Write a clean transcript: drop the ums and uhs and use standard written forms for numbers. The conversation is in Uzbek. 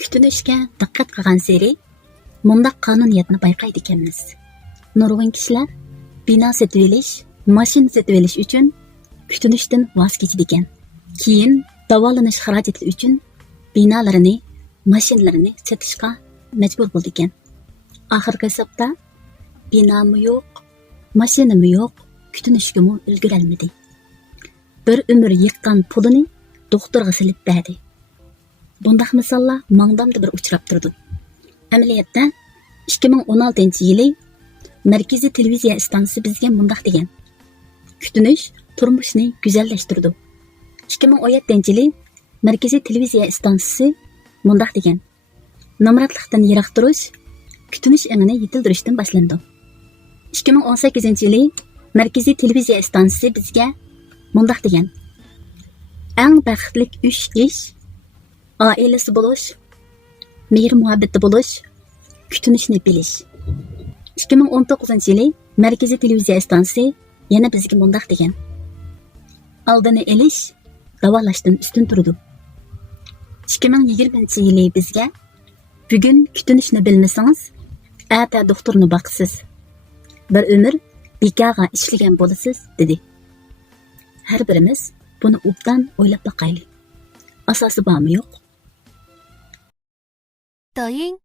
Kütünüşkə diqqət qilgan seri mundaq qonuniyatni bayqaydi ekanmiz. Nurg'un kishilar bino sotib olish, mashina sotib olish uchun kütünüşdən voz kechdi ekan. Keyin davolanish xarajati uchun binolarini, mashinalarini sotishga majbur bo'ldi ekan. Oxirgi hisobda binomi yo'q, mashinami yo'q, kütünüşkəmi ulgurolmadi. Bir umr yiqqan pulini doktorga silib berdi. Bundaq misollar mangdamda bir uchrab turdi. Amaliyotda 2016-yili Markaziy televiziya stansiyasi bizga mundaq degan. Kütünüş turmushni go'zallashtirdi. 2017-yili Markaziy televiziya stansiyasi mundaq degan. Namratlikdan yiroq turish kütünüş engini yetildirishdan boshlandi. 2018-yili Markaziy televiziya stansiyasi bizga mundaq degan. Eng baxtlik 3 ish ailesi buluş, mehr muhabbeti buluş, kütünüşni bilish. 2019-yili Markaziy televiziya stansiyasi yana bizga mundaq degan. Aldini elish, davolashdan ustun turdi. 2020-yili bizga bugun kütünüşni bilmasangiz, ata doktorni boqsiz. Bir umr bekorga ishlagan bo'lasiz, dedi. Har birimiz buni obdan o'ylab boqaylik. Asosi bormi yo'q? 抖音